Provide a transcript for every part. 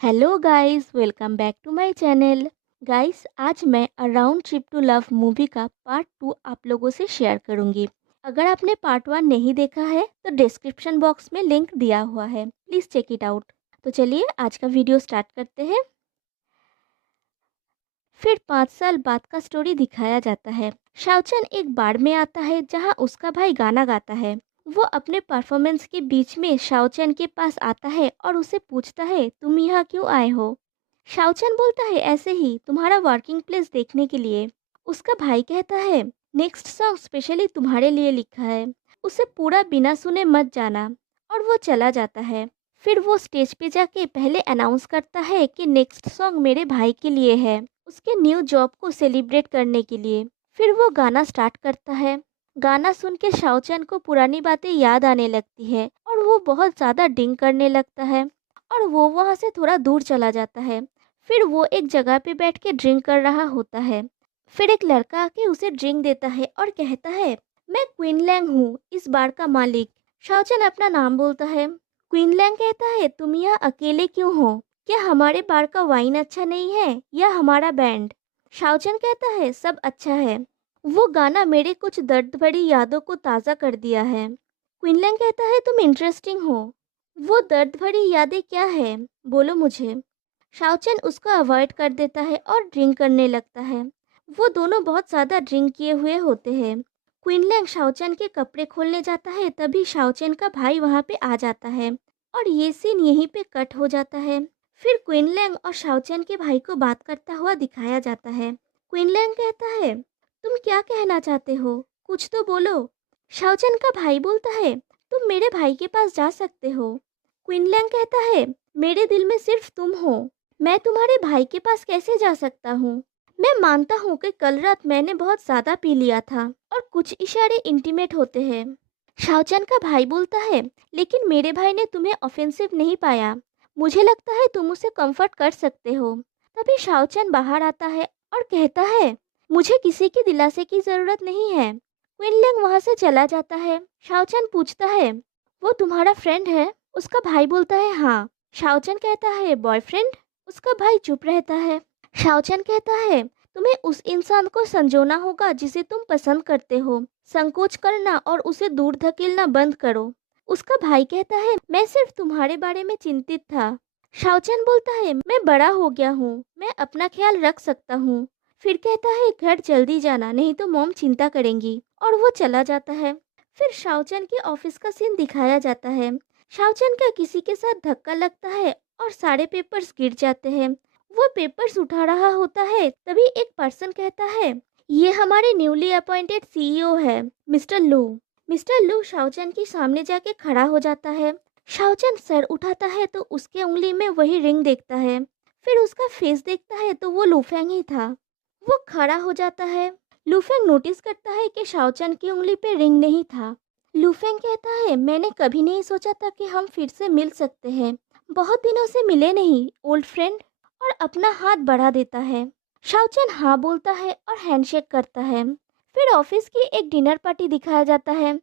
Hello guys, welcome back to my channel. Guys, आज मैं a round trip to love movie का part 2 आप लोगों से शेयर करूंगी। अगर आपने पार्ट 1 नहीं देखा है तो डिस्क्रिप्शन बॉक्स में लिंक दिया हुआ है, प्लीज़ चेक इट आउट। तो चलिए आज का वीडियो स्टार्ट करते हैं। फिर 5 साल बाद का स्टोरी दिखाया जाता है। शाओचन एक बार में आता है जहां उसका भाई गाना गाता है। वो अपने परफॉर्मेंस के बीच में शाओचन के पास आता है और उसे पूछता है, तुम यहाँ क्यों आए हो। शाओचन बोलता है, ऐसे ही तुम्हारा वर्किंग प्लेस देखने के लिए। उसका भाई कहता है, नेक्स्ट सॉन्ग स्पेशली तुम्हारे लिए लिखा है, उसे पूरा बिना सुने मत जाना। और वो चला जाता है। फिर वो स्टेज पे जाके पहले अनाउंस करता है कि नेक्स्ट सॉन्ग मेरे भाई के लिए है, उसके न्यू जॉब को सेलिब्रेट करने के लिए। फिर वो गाना स्टार्ट करता है। गाना सुन के शाओचन को पुरानी बातें याद आने लगती है और वो बहुत ज़्यादा डिंग करने लगता है और वो वहाँ से थोड़ा दूर चला जाता है। फिर वो एक जगह पे बैठ के ड्रिंक कर रहा होता है। फिर एक लड़का आके उसे ड्रिंक देता है और कहता है, मैं क्वीन लैंग हूँ, इस बार का मालिक। शाओचन अपना नाम बोलता है। क्वीन लैंग कहता है, तुम यहाँ अकेले क्यों हो? क्या हमारे बार का वाइन अच्छा नहीं है या हमारा बैंड? शाओचन कहता है, सब अच्छा है। वो गाना मेरे कुछ दर्द भरी यादों को ताज़ा कर दिया है। क्विनलैंग कहता है, तुम इंटरेस्टिंग हो। वो दर्द भरी यादें क्या है, बोलो मुझे। शाओचन उसको अवॉइड कर देता है और ड्रिंक करने लगता है। वो दोनों बहुत ज़्यादा ड्रिंक किए हुए होते हैं। क्विनलैंग शाओचन के कपड़े खोलने जाता है, तभी शाओचन का भाई वहाँ पे आ जाता है और ये सीन यहीं पे कट हो जाता है। फिर क्विनलैंग और शाओचन के भाई को बात करता हुआ दिखाया जाता है। क्विनलैंग कहता है, तुम क्या कहना चाहते हो, कुछ तो बोलो। शाओचन का भाई बोलता है, तुम मेरे भाई के पास जा सकते हो। क्विनलैंग कहता है, मेरे दिल में सिर्फ तुम हो, मैं तुम्हारे भाई के पास कैसे जा सकता हूँ। मैं मानता हूँ कि कल रात मैंने बहुत ज़्यादा पी लिया था और कुछ इशारे इंटीमेट होते हैं। शाओचन का भाई बोलता है, लेकिन मेरे भाई ने तुम्हें ऑफेंसिव नहीं पाया, मुझे लगता है तुम उसे कंफर्ट कर सकते हो। तभी शाओचन बाहर आता है और कहता है, मुझे किसी की दिलासे की ज़रूरत नहीं है। क्विनलैंग वहाँ से चला जाता है। शाओचन पूछता है, वो तुम्हारा फ्रेंड है? उसका भाई बोलता है, हाँ। शाओचन कहता है, बॉयफ्रेंड? उसका भाई चुप रहता है। शाओचन कहता है, तुम्हें उस इंसान को संजोना होगा जिसे तुम पसंद करते हो। संकोच करना और उसे दूर धकेलना बंद करो। उसका भाई कहता है, मैं सिर्फ तुम्हारे बारे में चिंतित था। शाओचन बोलता है, मैं बड़ा हो गया हूँ, मैं अपना ख्याल रख सकता हूँ। फिर कहता है, घर जल्दी जाना, नहीं तो मॉम चिंता करेंगी। और वो चला जाता है। फिर शाओचन के ऑफिस का सीन दिखाया जाता है। शाओचन का किसी के साथ धक्का लगता है और सारे पेपर्स गिर जाते हैं। वो पेपर्स उठा रहा होता है, तभी एक पर्सन कहता है, ये हमारे न्यूली अपॉइंटेड सीईओ है, मिस्टर लू। मिस्टर लू शाओचन के सामने जाके खड़ा हो जाता है। शाओचन सर उठाता है तो उसके उंगली में वही रिंग देखता है। फिर उसका फेस देखता है तो वो लूफेंग ही था। वो खड़ा हो जाता है। लूफेंग नोटिस करता है कि शाओचन की उंगली पे रिंग नहीं था। लूफेंग कहता है, मैंने कभी नहीं सोचा था कि हम फिर से मिल सकते हैं, बहुत दिनों से मिले नहीं ओल्ड फ्रेंड। और अपना हाथ बढ़ा देता है। शाओचन हाँ बोलता है और हैंडशेक करता है। फिर ऑफिस की एक डिनर पार्टी दिखाया जाता है।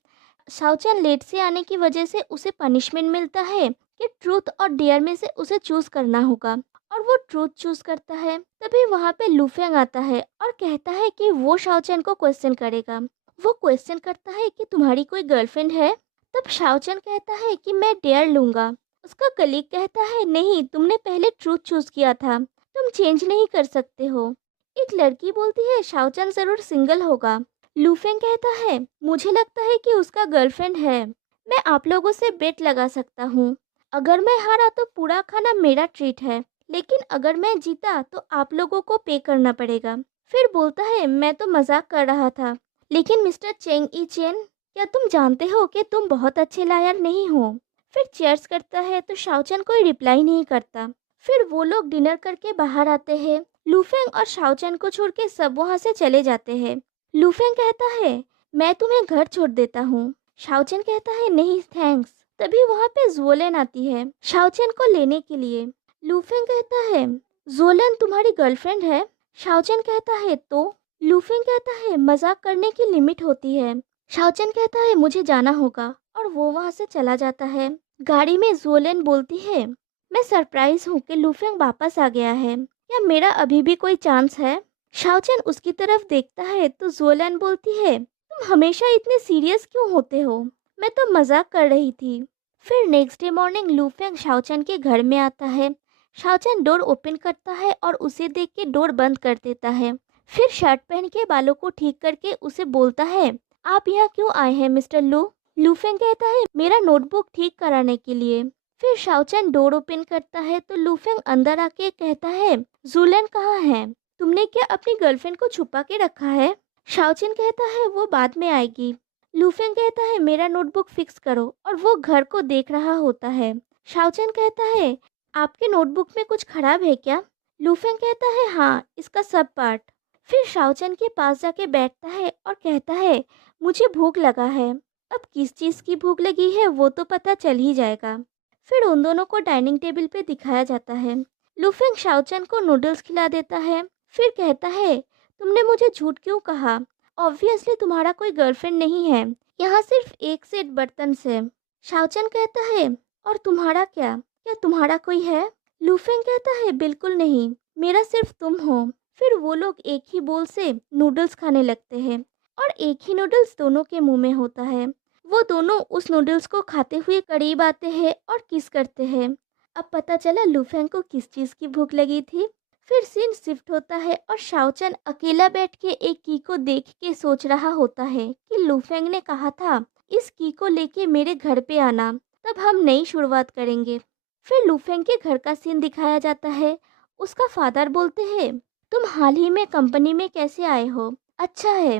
शाओचन लेट से आने की वजह से उसे पनिशमेंट मिलता है कि ट्रूथ और डेयर में से उसे चूज करना होगा और वो ट्रूथ चूज करता है। तभी वहाँ पे लूफेंग आता है और कहता है कि वो शाओचन को क्वेश्चन करेगा। वो क्वेश्चन करता है कि तुम्हारी कोई गर्लफ्रेंड है? तब शाओचन कहता है कि मैं डेयर लूंगा। उसका कलीग कहता है, नहीं, तुमने पहले ट्रूथ चूज किया था, तुम चेंज नहीं कर सकते हो। एक लड़की बोलती है, शाओचन जरूर सिंगल होगा। लूफेंग कहता है, मुझे लगता है कि उसका गर्लफ्रेंड है। मैं आप लोगों से बेट लगा सकता हूँ। अगर मैं हारा तो पूरा खाना मेरा ट्रीट है, लेकिन अगर मैं जीता तो आप लोगों को पे करना पड़ेगा। फिर बोलता है, मैं तो मजाक कर रहा था, लेकिन मिस्टर चेंग ई चेन, क्या तुम जानते हो कि तुम बहुत अच्छे लायर नहीं हो? फिर चेयर्स करता है तो शाओचन कोई रिप्लाई नहीं करता। फिर वो लोग डिनर करके बाहर आते हैं। लूफेंग और शाओचन को छोड़ के सब वहाँ से चले जाते हैं। लूफेंग कहता है, मैं तुम्हें घर छोड़ देता हूँ। शाओचन कहता है, नहीं थैंक्स। तभी वहाँ पे जोलेन आती है शाओचन को लेने के लिए। लूफेंग कहता है, जोलन तुम्हारी गर्लफ्रेंड है? शाओचन कहता है, तो? लूफेंग कहता है, मजाक करने की लिमिट होती है। शाओचन कहता है, मुझे जाना होगा और वो वहाँ से चला जाता है। गाड़ी में जोलेन बोलती है, मैं सरप्राइज हूँ कि लूफेंग वापस आ गया है। क्या मेरा अभी भी कोई चांस है? शाओचन उसकी तरफ देखता है तो जोलन बोलती है, तुम हमेशा इतने सीरियस क्यों होते हो? मैं तो मजाक कर रही थी। फिर नेक्स्ट डे मॉर्निंग लूफेंग शाओचन के घर में आता है। शाओचन डोर ओपन करता है और उसे देख के डोर बंद कर देता है। फिर शर्ट पहन के बालों को ठीक करके उसे बोलता है, आप यहाँ क्यों आए हैं मिस्टर लू? लूफेंग कहता है, मेरा नोटबुक ठीक कराने के लिए। फिर शाओचन डोर ओपन करता है तो लूफेंग अंदर आके कहता है, जूलन कहाँ है? तुमने क्या अपनी गर्लफ्रेंड को छुपा के रखा है? शाओचन कहता है, वो बाद में आएगी। लूफेंग कहता है, मेरा नोटबुक फिक्स करो, और वो घर को देख रहा होता है। शाओचन कहता है, आपके नोटबुक में कुछ खराब है क्या? लूफेंग कहता है, हाँ, इसका सब पार्ट। फिर शाओचन के पास जाके बैठता है और कहता है, मुझे भूख लगा है। अब किस चीज़ की भूख लगी है वो तो पता चल ही जाएगा। फिर उन दोनों को डाइनिंग टेबल पे दिखाया जाता है। लूफेंग शाओचन को नूडल्स खिला देता है। फिर कहता है, तुमने मुझे झूठ क्यों कहा? ऑब्वियसली तुम्हारा कोई गर्लफ्रेंड नहीं है, यहाँ सिर्फ एक सेट बर्तन से। शाओचन कहता है, और तुम्हारा क्या? क्या तुम्हारा कोई है? लूफेंग कहता है, बिल्कुल नहीं, मेरा सिर्फ तुम हो। फिर वो लोग एक ही बोल से नूडल्स खाने लगते हैं और एक ही नूडल्स दोनों के मुंह में होता है। वो दोनों उस नूडल्स को खाते हुए करीब आते हैं और किस करते हैं। अब पता चला लूफेंग को किस चीज़ की भूख लगी थी। फिर सीन शिफ्ट होता है और शाओचन अकेला बैठ के एक की को देख के सोच रहा होता है कि लूफेंग ने कहा था, इस की को लेके मेरे घर पे आना, तब हम नई शुरुआत करेंगे। फिर लूफेंग के घर का सीन दिखाया जाता है। उसका फादर बोलते हैं, तुम हाल ही में कंपनी में कैसे आए हो? अच्छा है।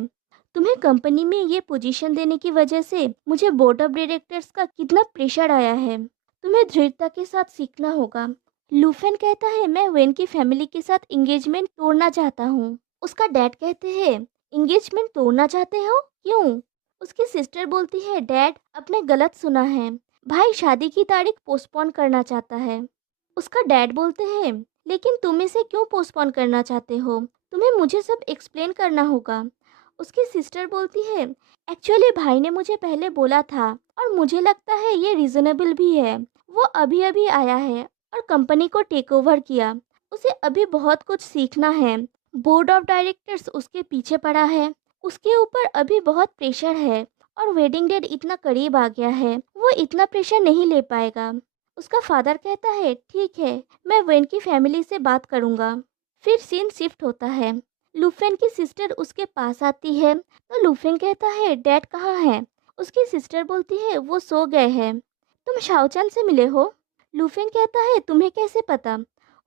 तुम्हें कंपनी में ये पोजीशन देने की वजह से मुझे बोर्ड ऑफ डायरेक्टर्स का कितना प्रेशर आया है। तुम्हें दृढ़ता के साथ सीखना होगा। लूफेन कहता है, मैं वेन की फैमिली के साथ एंगेजमेंट तोड़ना चाहता हूँ। उसका डैड कहते हैं, एंगेजमेंट तोड़ना चाहते हो? क्यों? उसकी सिस्टर बोलती है, डैड आपने गलत सुना है, भाई शादी की तारीख पोस्टपोन करना चाहता है। उसका डैड बोलते हैं, लेकिन तुम इसे क्यों पोस्टपोन करना चाहते हो? तुम्हें मुझे सब एक्सप्लेन करना होगा। उसकी सिस्टर बोलती है, एक्चुअली भाई ने मुझे पहले बोला था और मुझे लगता है ये रीजनेबल भी है। वो अभी अभी आया है और कंपनी को टेक ओवर किया। उसे अभी बहुत कुछ सीखना है। बोर्ड ऑफ डायरेक्टर्स उसके पीछे पड़ा है। उसके ऊपर अभी बहुत प्रेशर है और वेडिंग डेट इतना करीब आ गया है, वो इतना प्रेशर नहीं ले पाएगा। उसका फादर कहता है, ठीक है, मैं वेन की फैमिली से बात करूंगा। फिर सीन शिफ्ट होता है। लूफेन की सिस्टर उसके पास आती है तो लूफेन कहता है, डैड कहाँ है? उसकी सिस्टर बोलती है, वो सो गए हैं। तुम शाओचन से मिले हो? लूफेन कहता है, तुम्हें कैसे पता?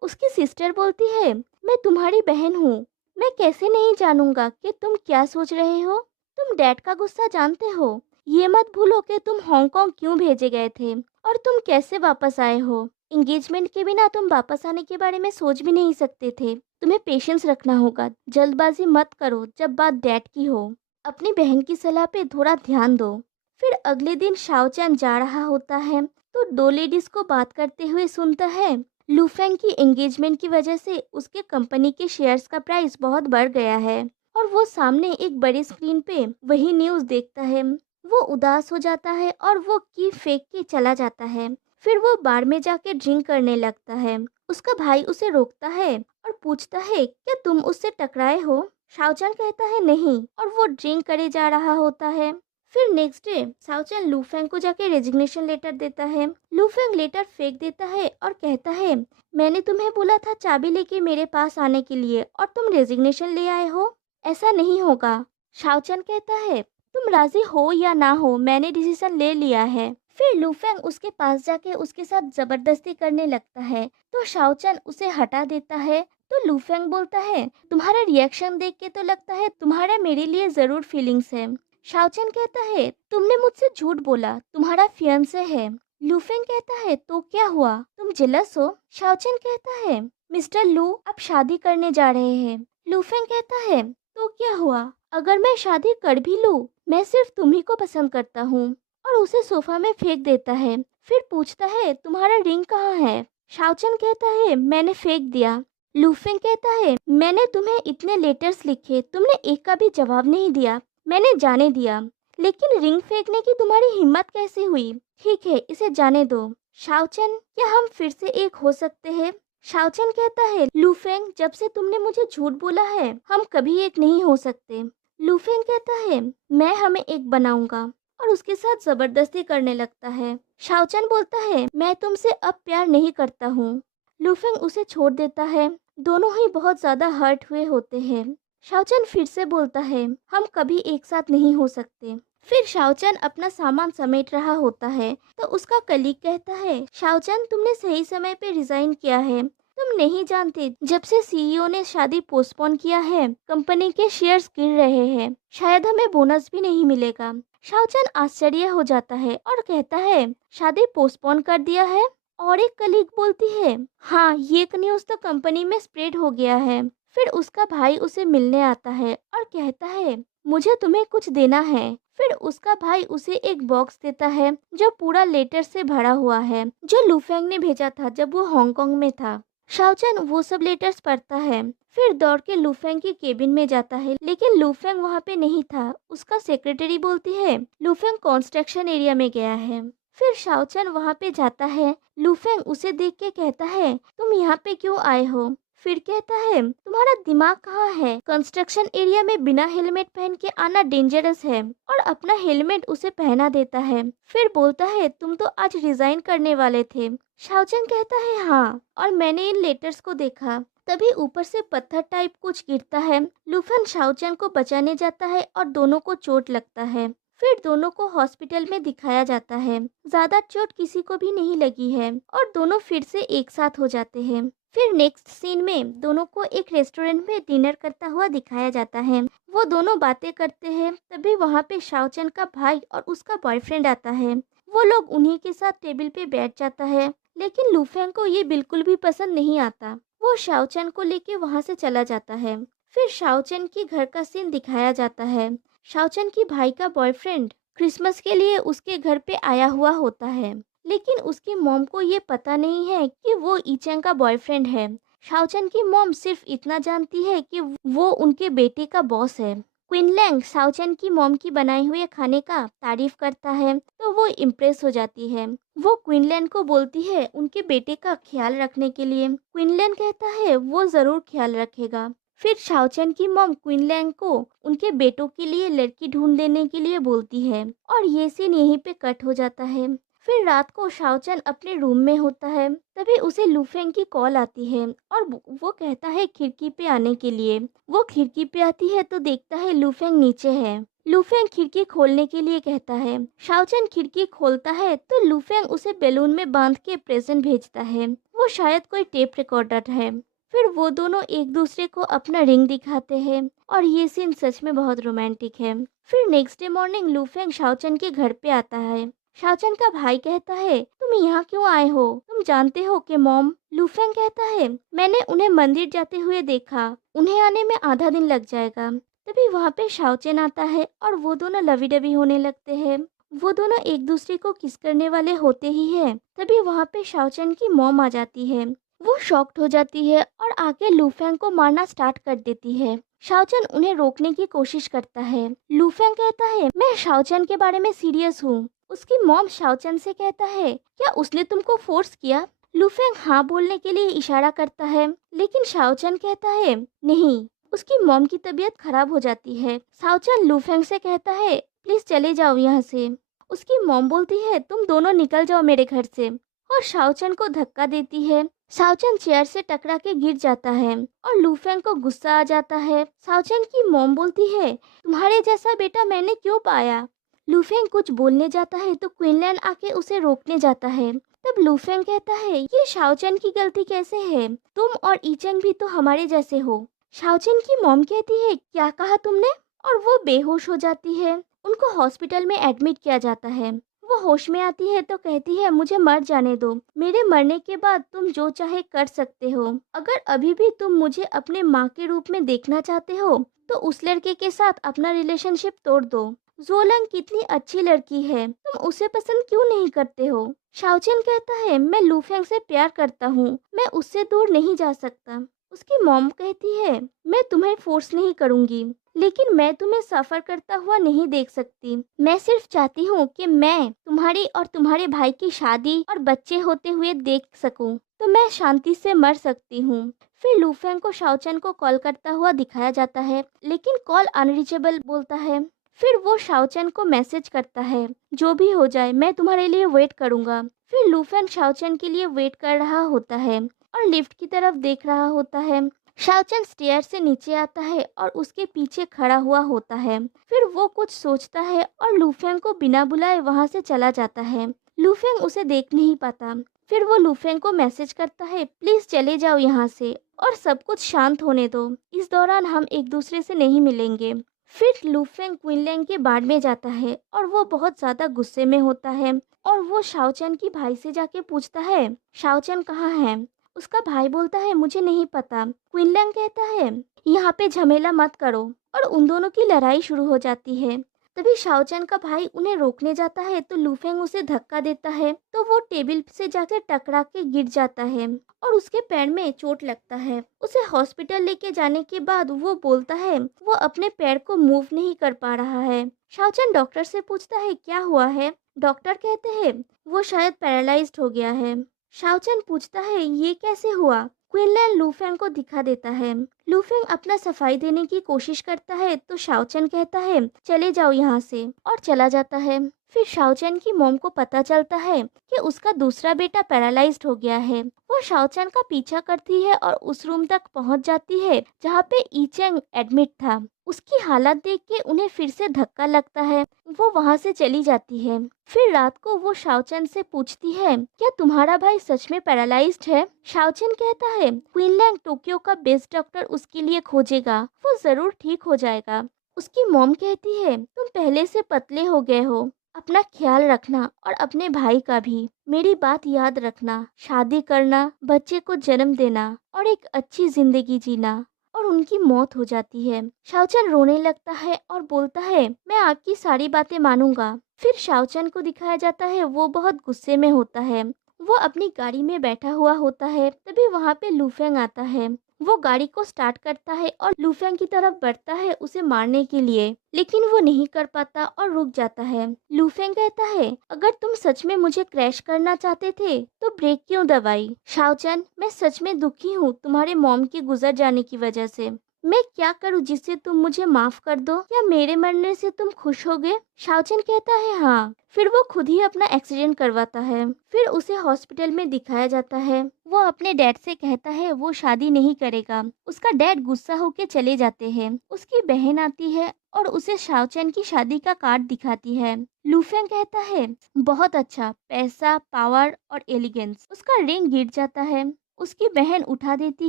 उसकी सिस्टर बोलती है, मैं तुम्हारी बहन हूँ, मैं कैसे नहीं जानूंगा कि तुम क्या सोच रहे हो। तुम डैड का गुस्सा जानते हो। ये मत भूलो कि तुम हांगकांग क्यों भेजे गए थे और तुम कैसे वापस आए हो। एंगेजमेंट के बिना तुम वापस आने के बारे में सोच भी नहीं सकते थे। तुम्हें पेशेंस रखना होगा, जल्दबाजी मत करो जब बात डैड की हो। अपनी बहन की सलाह पे थोड़ा ध्यान दो। फिर अगले दिन शाओचैन जा रहा होता है तो दो लेडीज को बात करते हुए सुनता है। लूफेंग की एंगेजमेंट की वजह से उसके कंपनी के शेयर्स का प्राइस बहुत बढ़ गया है और वो सामने एक बड़ी स्क्रीन पे वही न्यूज़ देखता है। वो उदास हो जाता है और वो की फेंक के चला जाता है। फिर वो बार में जाके ड्रिंक करने लगता है। उसका भाई उसे रोकता है और पूछता है, क्या तुम उससे टकराए हो? शाओचैन कहता है, नहीं, और वो ड्रिंक करे जा रहा होता है। फिर नेक्स्ट डे शाओचैन लूफेंग को जाके रेजिग्नेशन लेटर देता है। लूफेंग लेटर फेंक देता है और कहता है, मैंने तुम्हें बोला था चाबी लेके मेरे पास आने के लिए और तुम रेजिग्नेशन ले आए हो। ऐसा नहीं होगा। शाओचैन कहता है, तुम राजी हो या ना हो, मैंने डिसीजन ले लिया है। फिर लूफेंग उसके पास जाके उसके साथ जबरदस्ती करने लगता है तो शाओचैन उसे हटा देता है। तो लूफेंग बोलता है, तुम्हारा रिएक्शन देख के तो लगता है तुम्हारा मेरे लिए जरूर फीलिंग्स है। शाओचैन कहता है, तुमने मुझसे झूठ बोला, तुम्हारा फियांसे है। लूफेंग कहता है, तो क्या हुआ, तुम जेलस हो? शाओचैन कहता है, मिस्टर लू अब शादी करने जा रहे हैं। लूफेंग कहता है, तो क्या हुआ, अगर मैं शादी कर भी लूं, मैं सिर्फ तुम्ही को पसंद करता हूँ। और उसे सोफा में फेंक देता है। फिर पूछता है, तुम्हारा रिंग कहाँ है? शाओचैन कहता है, मैंने फेंक दिया। लूफेंग कहता है, मैंने तुम्हें इतने लेटर्स लिखे, तुमने एक का भी जवाब नहीं दिया, मैंने जाने दिया, लेकिन रिंग फेंकने की तुम्हारी हिम्मत कैसे हुई? ठीक है, इसे जाने दो। शाओचन, क्या हम फिर से एक हो सकते हैं? शाओचन कहता है, लूफेंग, जब से तुमने मुझे झूठ बोला है, हम कभी एक नहीं हो सकते। लूफेंग कहता है, मैं हमें एक बनाऊंगा, और उसके साथ जबरदस्ती करने लगता है। शाओचन बोलता है, मैं तुमसे अब प्यार नहीं करता हूँ। लूफेंग उसे छोड़ देता है। दोनों ही बहुत ज्यादा हर्ट हुए होते हैं। शाओचन फिर से बोलता है, हम कभी एक साथ नहीं हो सकते। फिर शाओचन अपना सामान समेट रहा होता है तो उसका कलीग कहता है, शाओचन, तुमने सही समय पे रिजाइन किया है। तुम नहीं जानते, जब से सीईओ ने शादी पोस्टपोन किया है, कंपनी के शेयर्स गिर रहे हैं। शायद हमें बोनस भी नहीं मिलेगा। शाओचन आश्चर्य हो जाता है और कहता है, शादी पोस्टपोन कर दिया है? और एक कलीग बोलती है, हाँ, ये न्यूज़ तो कंपनी में स्प्रेड हो गया है। फिर उसका भाई उसे मिलने आता है और कहता है, मुझे तुम्हें कुछ देना है। फिर उसका भाई उसे एक बॉक्स देता है जो पूरा लेटर से भरा हुआ है, जो लूफेंग ने भेजा था जब वो हांगकांग में था। शाओचन वो सब लेटर्स पढ़ता है, फिर दौड़ के लूफेंग के केबिन में जाता है, लेकिन लूफेंग वहाँ पे नहीं था। उसका सेक्रेटरी बोलती है, लूफेंग कंस्ट्रक्शन एरिया में गया है। फिर शाओचन वहाँ पे जाता है। लूफेंग उसे देख के कहता है, तुम यहाँ पे क्यों आए हो? फिर कहता है, तुम्हारा दिमाग कहाँ है? कंस्ट्रक्शन एरिया में बिना हेलमेट पहन के आना डेंजरस है। और अपना हेलमेट उसे पहना देता है। फिर बोलता है, तुम तो आज रिजाइन करने वाले थे। शाओचन कहता है, हाँ, और मैंने इन लेटर्स को देखा। तभी ऊपर से पत्थर टाइप कुछ गिरता है। लूफेंग शाओचन को बचाने जाता है और दोनों को चोट लगता है। फिर दोनों को हॉस्पिटल में दिखाया जाता है। ज्यादा चोट किसी को भी नहीं लगी है और दोनों फिर से एक साथ हो जाते हैं। फिर नेक्स्ट सीन में दोनों को एक रेस्टोरेंट में डिनर करता हुआ दिखाया जाता है। वो दोनों बातें करते हैं। तभी वहाँ पे शाओचन का भाई और उसका बॉयफ्रेंड आता है। वो लोग उन्हीं के साथ टेबल पे बैठ जाता है, लेकिन लूफेंग को ये बिल्कुल भी पसंद नहीं आता। वो शाओचन को लेके वहाँ से चला जाता है। फिर शाओचन के घर का सीन दिखाया जाता है। शाओचन की भाई का बॉयफ्रेंड क्रिसमस के लिए उसके घर पे आया हुआ होता है, लेकिन उसकी मॉम को ये पता नहीं है कि वो ईचेंग का बॉयफ्रेंड है। शाओचन की मॉम सिर्फ इतना जानती है कि वो उनके बेटे का बॉस है। क्विनलैंग शाओचन की मॉम की बनाई हुए खाने का तारीफ करता है तो वो इम्प्रेस हो जाती है। वो क्विनलैंड को बोलती है उनके बेटे का ख्याल रखने के लिए। क्विनलैंड कहता है वो जरूर ख्याल रखेगा। फिर शाओचन की मॉम क्विनलैंग को उनके बेटों के लिए लड़की ढूंढ देने के लिए बोलती है और ये सीन यहीं पे कट हो जाता है। फिर रात को शाओचन अपने रूम में होता है। तभी उसे लूफेंग की कॉल आती है और वो कहता है खिड़की पे आने के लिए। वो खिड़की पे आती है तो देखता है लूफेंग नीचे है। लूफेंग खिड़की खोलने के लिए कहता है। शाओचन खिड़की खोलता है तो लूफेंग उसे बैलून में बांध के प्रेजेंट भेजता है। वो शायद कोई टेप रिकॉर्डर है। फिर वो दोनों एक दूसरे को अपना रिंग दिखाते हैं और ये सीन सच में बहुत रोमांटिक है। फिर नेक्स्ट डे मॉर्निंग लूफेंग शाओचन के घर पे आता है। शाओचन का भाई कहता है, तुम यहाँ क्यों आए हो? तुम जानते हो कि मॉम? लूफेंग कहता है, मैंने उन्हें मंदिर जाते हुए देखा, उन्हें आने में आधा दिन लग जाएगा। तभी वहाँ पे शाओचन आता है और वो दोनों लवी डबी होने लगते हैं। वो दोनों एक दूसरे को किस करने वाले होते ही है। तभी वहाँ पे शाओचन की मॉम आ जाती है। वो शॉक्ड हो जाती है और आके लूफेंग को मारना स्टार्ट कर देती है। शाओचन उन्हें रोकने की कोशिश करता है। लूफेंग कहता है, मैं शाओचन के बारे में सीरियस हूँ। उसकी मॉम शाओचन से कहता है, क्या उसने तुमको फोर्स किया? लूफेंग हाँ बोलने के लिए इशारा करता है, लेकिन शाओचन कहता है नहीं। उसकी मॉम की तबीयत खराब हो जाती है। शाओचन लूफेंग से कहता है, प्लीज चले जाओ यहाँ से। उसकी मॉम बोलती है, तुम दोनों निकल जाओ मेरे घर से, और शाओचन को धक्का देती है। शाओचन चेयर से टकरा के गिर जाता है और लूफेंग को गुस्सा आ जाता है। शाओचन की मॉम बोलती है, तुम्हारे जैसा बेटा मैंने क्यों पाया? लूफेंग कुछ बोलने जाता है तो क्विनलैंड आके उसे रोकने जाता है। तब लूफेंग कहता है, ये शाओचन की गलती कैसे है? तुम और ईचेंग भी तो हमारे जैसे हो। शाओचन की मॉम कहती है, क्या कहा तुमने? और वो बेहोश हो जाती है। उनको हॉस्पिटल में एडमिट किया जाता है। वो होश में आती है तो कहती है, मुझे मर जाने दो। मेरे मरने के बाद तुम जो चाहे कर सकते हो। अगर अभी भी तुम मुझे अपने माँ के रूप में देखना चाहते हो तो उस लड़के के साथ अपना रिलेशनशिप तोड़ दो। जोलंग कितनी अच्छी लड़की है, तुम उसे पसंद क्यों नहीं करते हो? शाओचन कहता है, मैं लूफेंग से प्यार करता हूँ, मैं उससे दूर नहीं जा सकता। उसकी मॉम कहती है, मैं तुम्हें फोर्स नहीं करूंगी, लेकिन मैं तुम्हें सफर करता हुआ नहीं देख सकती। मैं सिर्फ चाहती हूँ कि मैं तुम्हारी और तुम्हारे भाई की शादी और बच्चे होते हुए देख सकूं, तो मैं शांति से मर सकती हूँ। फिर लूफेंग को शाओचन को कॉल करता हुआ दिखाया जाता है, लेकिन कॉल अनरीचेबल बोलता है। फिर वो शाओचन को मैसेज करता है, जो भी हो जाए मैं तुम्हारे लिए वेट करूंगा। फिर लूफेंग शाओचन के लिए वेट कर रहा होता है और लिफ्ट की तरफ देख रहा होता है। शाओचन स्टेयर से नीचे आता है और उसके पीछे खड़ा हुआ होता है। फिर वो कुछ सोचता है और लूफेंग को बिना बुलाए वहां से चला जाता है। लूफेंग उसे देख नहीं पाता। फिर वो लूफेंग को मैसेज करता है, प्लीज चले जाओ यहाँ से और सब कुछ शांत होने दो, इस दौरान हम एक दूसरे से नहीं मिलेंगे। फिर लूफेंग क्विनलैंग के बाड़ में जाता है और वो बहुत ज्यादा गुस्से में होता है और वो शाओचन की भाई से जाके पूछता है, शाओचन कहाँ है। उसका भाई बोलता है, मुझे नहीं पता। क्विनलैंग कहता है, यहाँ पे झमेला मत करो, और उन दोनों की लड़ाई शुरू हो जाती है। तभी शाओचन का भाई उन्हें रोकने जाता है तो लूफेंग उसे धक्का देता है, तो वो टेबल से जाकर टकरा के गिर जाता है और उसके पैर में चोट लगता है। उसे हॉस्पिटल लेके जाने के बाद वो बोलता है वो अपने पैर को मूव नहीं कर पा रहा है। शाओचन डॉक्टर से पूछता है, क्या हुआ है। डॉक्टर कहते हैं वो शायद पैरालाइज्ड हो गया है। शाओचन पूछता है, ये कैसे हुआ। क्विनलैंड लूफेंग को दिखा देता है। लूफेंग अपना सफाई देने की कोशिश करता है तो शाओचन कहता है, चले जाओ यहाँ से, और चला जाता है। फिर शाओचन की मॉम को पता चलता है कि उसका दूसरा बेटा पैरालाइज्ड हो गया है। वो शाओचन का पीछा करती है और उस रूम तक पहुंच जाती है जहाँ पे ईचेंग एडमिट था। उसकी हालत देख के उन्हें फिर से धक्का लगता है। वो वहां से चली जाती है। फिर रात को वो शाओचन से पूछती है, क्या तुम्हारा भाई सच में पैरालाइज्ड है। शाओचन कहता है, क्वीनलैंड टोक्यो का बेस्ट डॉक्टर उसके लिए खोजेगा, वो जरूर ठीक हो जाएगा। उसकी मॉम कहती है, तुम पहले से पतले हो गए हो, अपना ख्याल रखना और अपने भाई का भी। मेरी बात याद रखना, शादी करना, बच्चे को जन्म देना और एक अच्छी जिंदगी जीना। और उनकी मौत हो जाती है। शाओचन रोने लगता है और बोलता है, मैं आपकी सारी बातें मानूंगा। फिर शाओचन को दिखाया जाता है वो बहुत गुस्से में होता है। वो अपनी गाड़ी में बैठा हुआ होता है, तभी वहाँ पे लूफेंग आता है। वो गाड़ी को स्टार्ट करता है और लूफेंग की तरफ बढ़ता है उसे मारने के लिए, लेकिन वो नहीं कर पाता और रुक जाता है। लूफेंग कहता है, अगर तुम सच में मुझे क्रैश करना चाहते थे तो ब्रेक क्यों दबाई। शाओचन, मैं सच में दुखी हूँ तुम्हारे मॉम के गुजर जाने की वजह से। मैं क्या करूँ जिससे तुम मुझे माफ कर दो। क्या मेरे मरने से तुम खुश होगे। शाओचन कहता है, हाँ। फिर वो खुद ही अपना एक्सीडेंट करवाता है। फिर उसे हॉस्पिटल में दिखाया जाता है। वो अपने डैड से कहता है वो शादी नहीं करेगा। उसका डैड गुस्सा होके चले जाते हैं। उसकी बहन आती है और उसे शाओचन की शादी का कार्ड दिखाती है। लूफेंग कहता है, बहुत अच्छा, पैसा, पावर और एलिगेंस। उसका रिंग गिर जाता है। उसकी बहन उठा देती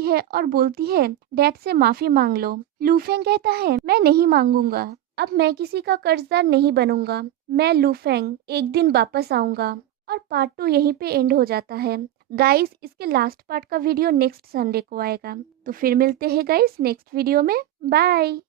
है और बोलती है, डैड से माफी मांग लो। लूफेंग कहता है, मैं नहीं मांगूंगा। अब मैं किसी का कर्जदार नहीं बनूंगा। मैं लूफेंग एक दिन वापस आऊंगा। और पार्ट 2 यहीं पे एंड हो जाता है। गाइस, इसके लास्ट पार्ट का वीडियो नेक्स्ट संडे को आएगा। तो फिर मिलते हैं गाइस नेक्स्ट वीडियो में। बाय।